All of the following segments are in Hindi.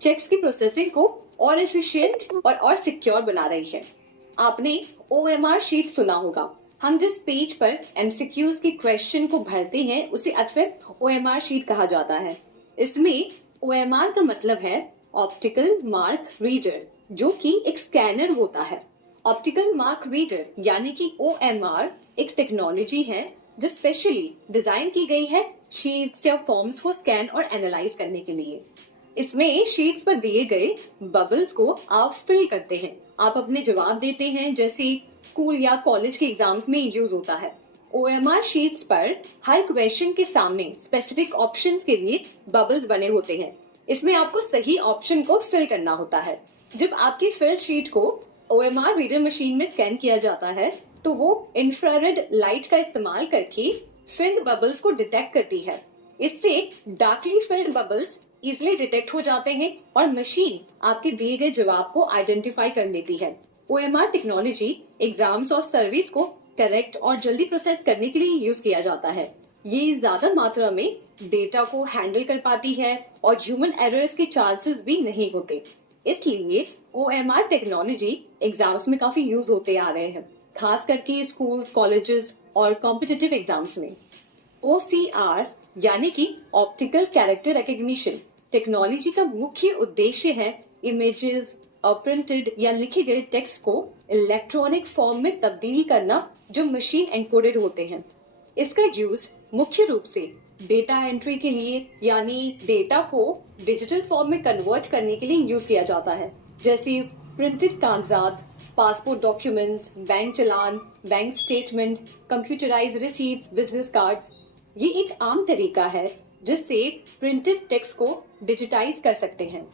चेक्स की प्रोसेसिंग को और एफिशिएंट और सिक्योर बना रही है। आपने OMR शीट सुना होगा। हम जिस पेज पर MCQs के क्वेश्चन को भरते हैं उसे अक्सर OMR शीट कहा जाता है। इसमें OMR का मतलब है ऑप्टिकल मार्क रीडर, जो कि एक स्कैनर होता है। ऑप्टिकल मार्क रीडर यानी कि OMR एक टेक्नोलॉजी है जो स्पेशली डिजाइन की गई है शीट्स या फॉर्म्स को स्कैन और एनालाइज करने के लिए। इसमें शीट्स पर दिए गए बबल्स को आप फिल करते हैं। आप अपने जवाब देते हैं, जैसे स्कूल या कॉलेज के एग्जाम्स में यूज होता है। OMR शीट्स पर हर क्वेश्चन के सामने स्पेसिफिक ऑप्शंस के लिए बबल्स बने होते हैं। इसमें आपको सही ऑप्शन को फिल करना होता है। जब आपकी फिल शीट को OMR रीडर मशीन में स्कैन किया जाता है तो वो इंफ्रारेड लाइट का इस्तेमाल करके फिल्ड बबल्स को डिटेक्ट करती है। इससे darkly field bubbles easily detect हो जाते हैं और मशीन आपके दिए गए जवाब को आइडेंटिफाई कर लेती है। OMR टेक्नोलॉजी एग्जाम्स और सर्विस को करेक्ट और जल्दी प्रोसेस करने के लिए यूज किया जाता है। ये ज्यादा मात्रा में डेटा को हैंडल कर पाती है और ह्यूमन एरर्स के चांसेस भी नहीं होते। इसलिए OMR टेक्नोलॉजी एग्जाम्स में काफी यूज होते आ रहे हैं, खास करके स्कूल, कॉलेजेस और कॉम्पिटिटिव एग्जाम्स में। OCR यानी कि ऑप्टिकल कैरेक्टर रिकग्निशन टेक्नोलॉजी का मुख्य उद्देश्य है इमेजेस और प्रिंटेड या लिखे गए टेक्स्ट को इलेक्ट्रॉनिक फॉर्म में तब्दील करना जो मशीन एनकोडेड होते हैं। इसका यूज मुख्य रूप से डेटा एंट्री के लिए, यानी डेटा को डिजिटल फॉर्म में कन्वर्ट करने के लिए यूज किया जाता है, जैसे प्रिंटेड कागजात, पासपोर्ट डॉक्यूमेंट्स, बैंक चालान, bank statement, computerised receipts, business cards. ये एक आम तरीका है जिससे प्रिंटेड टेक्स्ट को डिजिटाइज कर सकते हैं।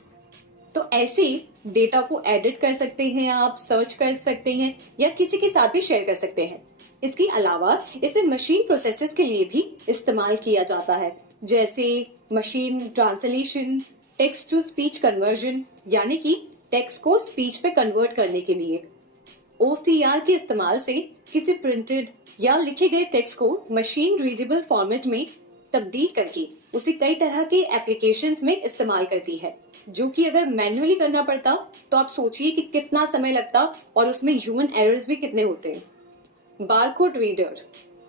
तो ऐसे डेटा को एडिट कर सकते हैं, आप सर्च कर सकते हैं या किसी के साथ भी शेयर कर सकते हैं। इसके अलावा इसे मशीन प्रोसेसेस के लिए भी इस्तेमाल किया जाता है, जैसे machine translation, text to speech conversion, यानी कि टेक्स्ट को स्पीच पे कन्वर्ट करने के लिए। OCR के इस्तेमाल से किसी प्रिंटेड या लिखे गए टेक्स्ट को मशीन रीडेबल फॉर्मेट में तब्दील करके उसे कई तरह के एप्लीकेशंस में इस्तेमाल करती है, जो कि अगर मैन्युअली करना पड़ता तो आप सोचिए कि कितना समय लगता और उसमें ह्यूमन एरर्स भी कितने होते हैं। Barcode reader.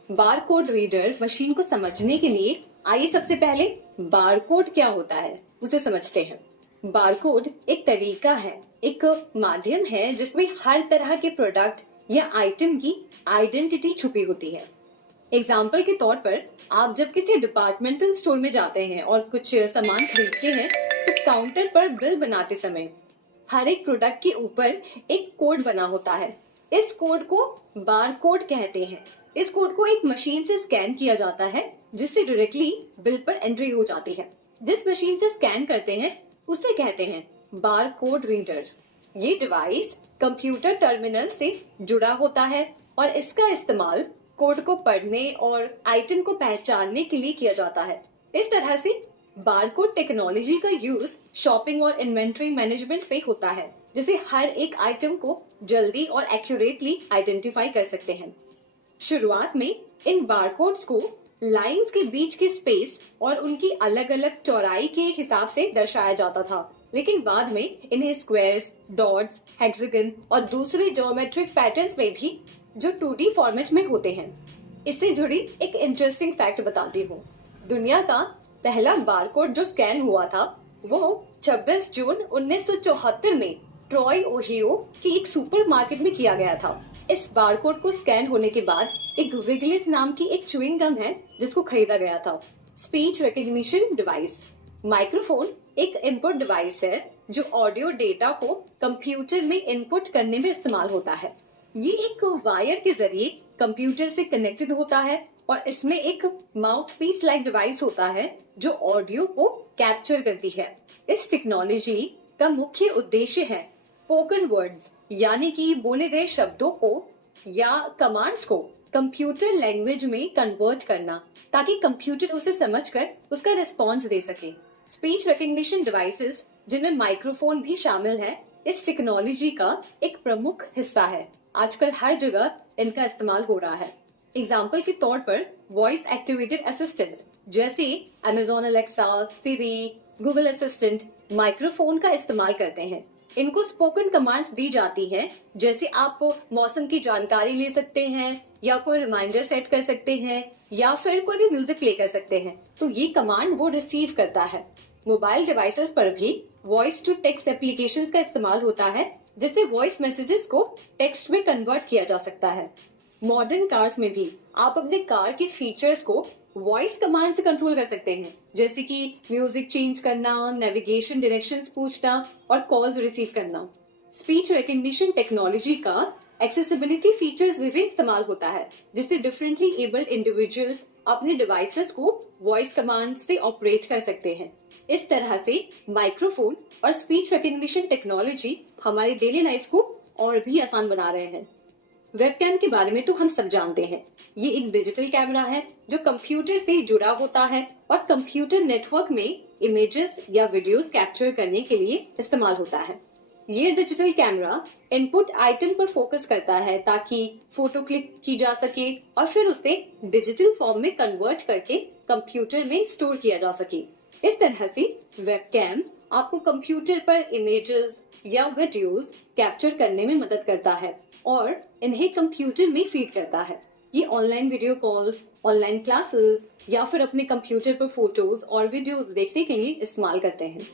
Barcode reader machine को समझने के लिए आइए सबसे पहले बारकोड क्या होता है उसे समझते हैं। बारकोड एक तरीका है, एक माध्यम है जिसमें हर तरह के प्रोडक्ट या आइटम की आइडेंटिटी छुपी होती है। एग्जाम्पल के तौर पर आप जब किसी डिपार्टमेंटल स्टोर में जाते हैं और कुछ सामान खरीदते हैं तो काउंटर पर बिल बनाते समय हर एक प्रोडक्ट के ऊपर एक कोड बना होता है। इस कोड को बारकोड कहते हैं। इस कोड को एक मशीन से स्कैन किया जाता है जिससे डायरेक्टली बिल पर एंट्री हो जाती है। जिस मशीन से स्कैन करते हैं उसे कहते हैं बारकोड रीडर। ये डिवाइस कंप्यूटर टर्मिनल से जुड़ा होता है और इसका इस्तेमाल कोड को पढ़ने और आइटम को पहचानने के लिए किया जाता है। इस तरह से बारकोड टेक्नोलॉजी का यूज शॉपिंग और इन्वेंट्री मैनेजमेंट पे होता है, जिससे हर एक आइटम को जल्दी और एक्यूरेटली आइडेंटिफाई कर सकते हैं। शुरुआत में इन बारकोड्स को लाइंस के बीच के स्पेस और उनकी अलग अलग चौड़ाई के हिसाब से दर्शाया जाता था, लेकिन बाद में इन्हें स्क्वायर्स, डॉट्स, हेक्सागन और दूसरे ज्योमेट्रिक पैटर्न्स में भी जो 2D फॉर्मेट में होते हैं। इससे जुड़ी एक इंटरेस्टिंग फैक्ट बताती हूँ। दुनिया का पहला बारकोड जो स्कैन हुआ था वो 26 जून 1974 में ट्रॉय, ओहियो की एक सुपरमार्केट में किया गया था। इस बारकोड को स्कैन होने के बाद एक विगलिस नाम की एक च्युइंग गम है जिसको खरीदा गया था। Speech recognition device. माइक्रोफोन एक इनपुट डिवाइस है जो ऑडियो डेटा को कंप्यूटर में इनपुट करने में इस्तेमाल होता है। ये एक वायर के जरिए कंप्यूटर से कनेक्टेड होता है और इसमें एक माउथ पीस लाइक डिवाइस होता है जो ऑडियो को कैप्चर करती है। इस टेक्नोलॉजी का मुख्य उद्देश्य है स्पोकन वर्ड्स यानी कि बोले गए शब्दों को या कमांड्स को कंप्यूटर लैंग्वेज में कन्वर्ट करना, ताकि कंप्यूटर उसे समझकर उसका रिस्पॉन्स दे सके। स्पीच रिकग्निशन डिवाइसेस, जिनमें माइक्रोफोन भी शामिल है, इस टेक्नोलॉजी का एक प्रमुख हिस्सा है। आजकल हर जगह इनका इस्तेमाल हो रहा है। एग्जाम्पल के तौर पर वॉइस एक्टिवेटेड असिस्टेंट्स जैसे Amazon Alexa, Siri, Google assistant, microphone का इस्तेमाल करते हैं। इनको स्पोकन कमांड्स दी जाती हैं, जैसे आप मौसम की जानकारी ले सकते हैं या कोई रिमाइंडर सेट कर सकते हैं या फिर कोई भी म्यूजिक प्ले कर सकते हैं, तो ये कमांड वो रिसीव करता है। मोबाइल डिवाइसेस पर भी वॉइस टू टेक्स्ट एप्लीकेशंस का इस्तेमाल होता है, जिससे वॉइस मैसेजेस को टेक्स्ट में कन्वर्ट किया जा सकता है। मॉडर्न कार्स में भी आप अपने कार के फीचर्स को वॉइस कमांड से कंट्रोल कर सकते हैं, जैसे कि म्यूजिक चेंज करना, नेविगेशन डायरेक्शंस पूछना और कॉल्स रिसीव करना। स्पीच रिकग्निशन टेक्नोलॉजी का एक्सेसिबिलिटी फीचर्स में भी इस्तेमाल होता है, जिससे डिफरेंटली एबल्ड इंडिविजुअल्स अपने डिवाइसेस को वॉइस कमांड से ऑपरेट कर सकते हैं। इस तरह से माइक्रोफोन और स्पीच रिकग्निशन टेक्नोलॉजी हमारी डेली लाइफ को और भी आसान बना रहे हैं। वेबकैम के बारे में तो हम सब जानते हैं। ये एक डिजिटल कैमरा है जो कंप्यूटर से जुड़ा होता है और कंप्यूटर नेटवर्क में इमेजेस या वीडियोस कैप्चर करने के लिए इस्तेमाल होता है। ये डिजिटल कैमरा इनपुट आइटम पर फोकस करता है ताकि फोटो क्लिक की जा सके और फिर उसे डिजिटल फॉर्म में कन्वर्ट करके कंप्यूटर में स्टोर किया जा सके। इस तरह से वेबकैम आपको कंप्यूटर पर इमेजेस या वीडियोस कैप्चर करने में मदद करता है और इन्हें कंप्यूटर में फीड करता है। ये online video calls, online classes या फिर अपने कंप्यूटर पर फोटोज और वीडियोस देखने के लिए इस्तेमाल करते हैं।